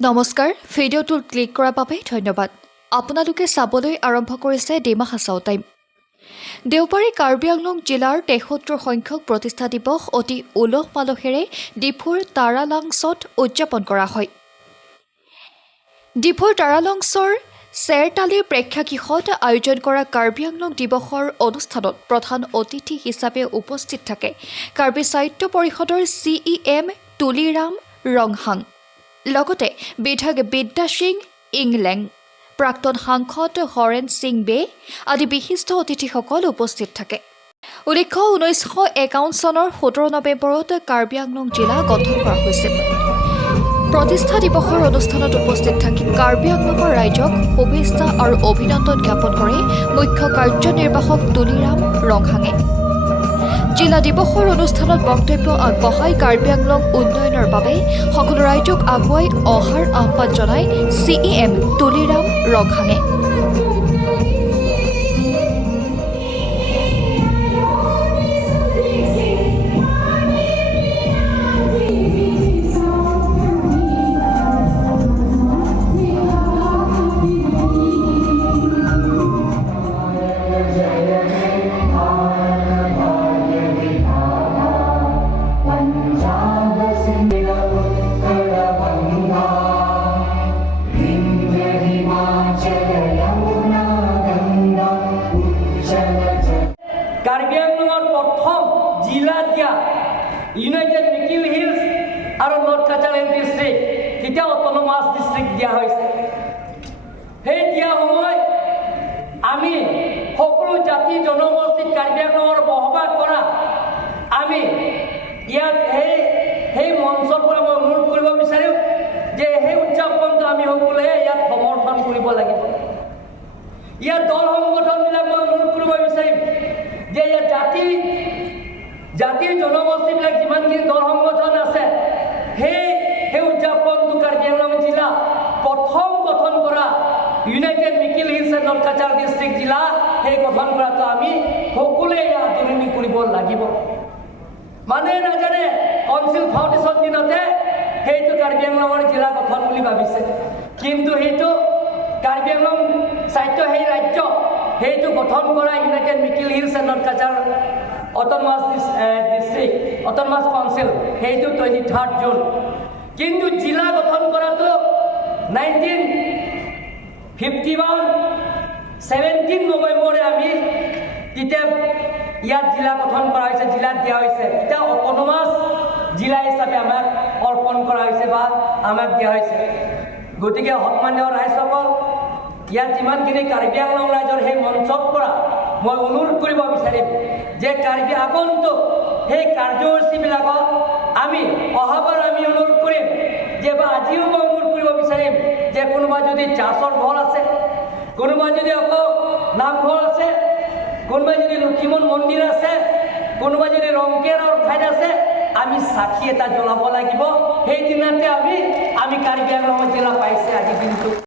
নমস্কাৰ ভিডিঅ'টো ক্লিক কৰাৰ বাবে ধন্যবাদ। আপোনালোকে চাবলৈ আৰম্ভ কৰিছে ডিমা হাছাও টাইম। দেওবাৰে কাৰ্বি আংলং জিলাৰ ৭৩ সংখ্যক প্ৰতিষ্ঠা দিৱস অতি উলহ মালহেৰে ডিফুৰ তাৰালাংছত উদযাপন কৰা হয়। ডিফুৰ তাৰালাংছৰ চেৰতালিৰ প্ৰেক্ষাগৃহত আয়োজন কৰা কাৰ্বি আংলং দিৱসৰ অনুষ্ঠানত প্ৰধান অতিথি হিচাপে উপস্থিত থাকে কাৰ্বি সাহিত্য পৰিষদৰ CEM তুলিৰাম ৰংহাং, লগতে বিধায়ক বিদ্যা সিং ইংলেং, প্ৰাক্তন সাংসদ হৰেণ সিং বে আদি বিশিষ্ট অতিথিসকল উপস্থিত থাকে। উল্লেখ্য 1951 চনৰ 17 নৱেম্বৰত কাৰ্বি আংলং জিলা গঠন কৰা হৈছিল। প্ৰতিষ্ঠা দিৱসৰ অনুষ্ঠানত উপস্থিত থাকি কাৰ্বি আংলঙৰ ৰাইজক শুভেচ্ছা আৰু অভিনন্দন জ্ঞাপন কৰে মুখ্য কাৰ্যনিৰ্বাহক তুলিৰাম ৰংহাঙে। জিলা দিৱসৰ অনুষ্ঠানত বক্তব্য আগবঢ়াই কাৰ্বি আংলং উন্নয়নৰ বাবে সকলো ৰাইজক আগুৱাই অহাৰ আহ্বান জনায় CEM তুলিৰাম ৰংহাঙে। কাৰ্বি আংলঙৰ প্ৰথম জিলা দিয়া ইউনাইটেড মিকিল হিলছ আৰু নৰ্থ কাছাৰী ডিষ্ট্ৰিক্ট তেতিয়া অট'নমাছ ডিষ্ট্ৰিক্ট দিয়া হৈছে। সেই দিয়া সময়ত আমি সকলো জাতি জনগোষ্ঠীত কাৰ্বি আংলঙৰ বসবাস কৰা আমি ইয়াত সেই মঞ্চৰ পৰা মই অনুৰোধ কৰিব বিচাৰিম যে সেই উদযাপনটো আমি সকলোৱে ইয়াত সমৰ্থন কৰিব লাগিব। ইয়াত দল সংগঠনবিলাক মই অনুৰোধ কৰিব বিচাৰিম যে ইয়াত জাতিৰ জনগোষ্ঠীবিলাক যিমানখিনি দল সংগঠন আছে সেই উদযাপনটো কাৰ্বি আংলং জিলা প্ৰথম গঠন কৰা united Mikir hills and north Cachar district জিলা সেই গঠন কৰাটো আমি সকলোৱে আদৰণি কৰিব লাগিব। মানুহে নাজানে কাউন্সিল ফাউণ্ডেশ্যন দিনতে সেইটো কাৰ্বি আংলঙৰ জিলা গঠন বুলি ভাবিছে, কিন্তু সেইটো কাৰ্বি আংলং সাহিত্য সেই ৰাজ্য সেইটো গঠন কৰা united Mikir hills and north Cachar autonomous district autonomous council সেইটো 23 জুন, কিন্তু জিলা গঠন কৰাটো 1951 17 নৱেম্বৰে আমি তেতিয়া ইয়াত জিলা গঠন কৰা হৈছে, জিলাত দিয়া হৈছে। তেতিয়া অট'নমাছ জিলা হিচাপে আমাক অৰ্পণ কৰা হৈছে বা আমাক দিয়া হৈছে। গতিকে সন্মানীয় ৰাইজসকল, ইয়াত যিমানখিনি কাৰ্বি আংলং ৰাইজৰ সেই মঞ্চৰ পৰা মই অনুৰোধ কৰিব বিচাৰিম যে কাৰ্বি আগন্তুক সেই কাৰ্যসূচীবিলাকত আমি অহাবাৰ আমি অনুৰোধ কৰিম যে বা আজিও মই অনুৰোধ কৰিব বিচাৰিম যে কোনোবা যদি চাৰ্চৰ ঘৰ আছে, কোনোবা যদি আকৌ নামঘৰ আছে, কোনোবা যদি লক্ষীমন মন্দিৰ আছে, কোনোবা যদি ৰংকেৰৰ ঠাইত আছে, আমি চাকি এটা জ্বলাব লাগিব। সেই দিনতে আমি কাৰ্বি আংলং জিলা পাইছে আজি দিনটো।